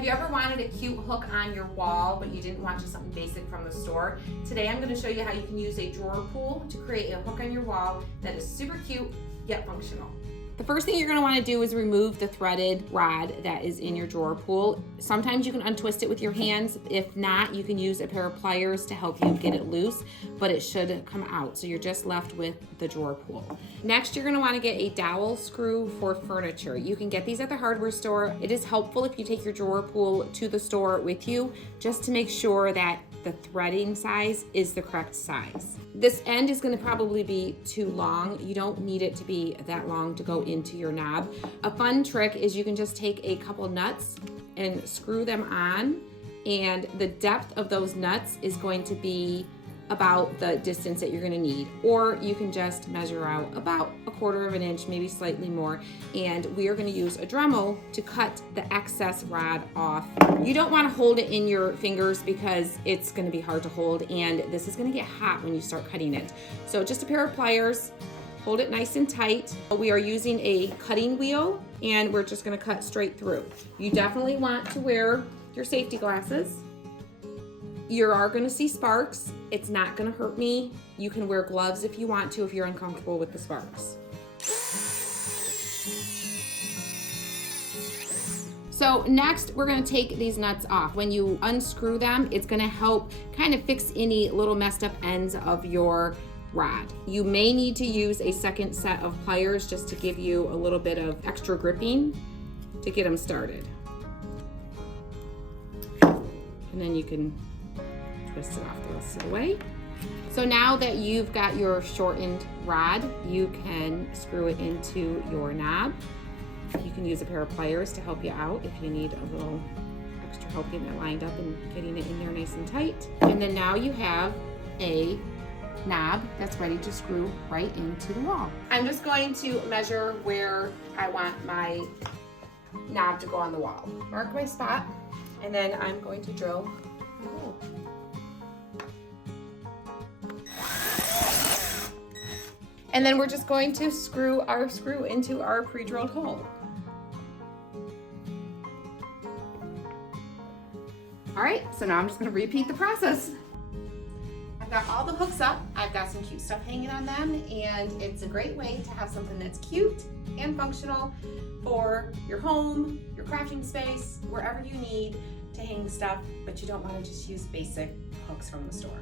Have you ever wanted a cute hook on your wall, but you didn't want just something basic from the store? Today I'm going to show you how you can use a drawer pull to create a hook on your wall that is super cute yet functional. The first thing you're going to want to do is remove the threaded rod that is in your drawer pull. Sometimes you can untwist it with your hands. If not, you can use a pair of pliers to help you get it loose, but it should come out. So you're just left with the drawer pull. Next, you're going to want to get a dowel screw for furniture. You can get these at the hardware store. It is helpful if you take your drawer pull to the store with you, just to make sure that the threading size is the correct size. This end is going to probably be too long. You don't need it to be that long to go into your knob. A fun trick is you can just take a couple nuts and screw them on, and the depth of those nuts is going to be about the distance that you're going to need, or you can just measure out about 1/4 of an inch, maybe slightly more, and we are going to use a Dremel to cut the excess rod off. You don't want to hold it in your fingers because it's going to be hard to hold, and this is going to get hot when you start cutting it. So just a pair of pliers, hold it nice and tight. We are using a cutting wheel, and we're just going to cut straight through. You definitely want to wear your safety glasses. You are going to see sparks. It's not going to hurt me. You can wear gloves if you want to, if you're uncomfortable with the sparks. So next, we're going to take these nuts off. When you unscrew them, it's going to help kind of fix any little messed up ends of your rod. You may need to use a second set of pliers just to give you a little bit of extra gripping to get them started. And then you can twist it off the rest of the way. So now that you've got your shortened rod, you can screw it into your knob. You can use a pair of pliers to help you out if you need a little extra help getting it lined up and getting it in there nice and tight. And then now you have a knob that's ready to screw right into the wall. I'm just going to measure where I want my knob to go on the wall. Mark my spot, and then I'm going to drill a hole. And then we're just going to screw our screw into our pre-drilled hole. All right, so now I'm just gonna repeat the process. I've got all the hooks up. I've got some cute stuff hanging on them, and it's a great way to have something that's cute and functional for your home, your crafting space, wherever you need to hang stuff, but you don't wanna just use basic hooks from the store.